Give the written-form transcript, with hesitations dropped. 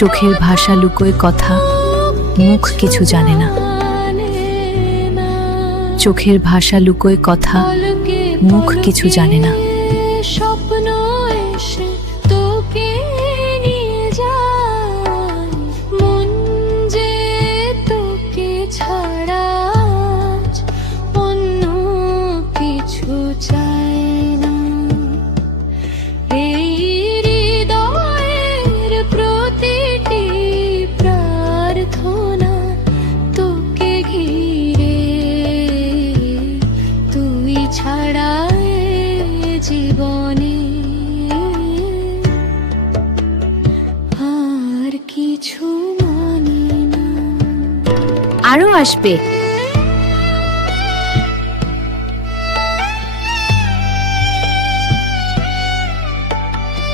চোখের ভাষা লুকোয় কথা, মুখ কিছু জানে না। চোখের ভাষা লুকোয় কথা, মুখ কিছু জানে না। স্বপ্ন এসে তোকে নিয়ে যায়, মন যে তোকে ছাড়া আজ অন্য কিছু চায় না। এই হৃদয়ের প্রতিটি প্রার্থনা তোকে ঘিরে, তুই ছাড়া জীবনে আর কিছু মানি না। আরও আসবে।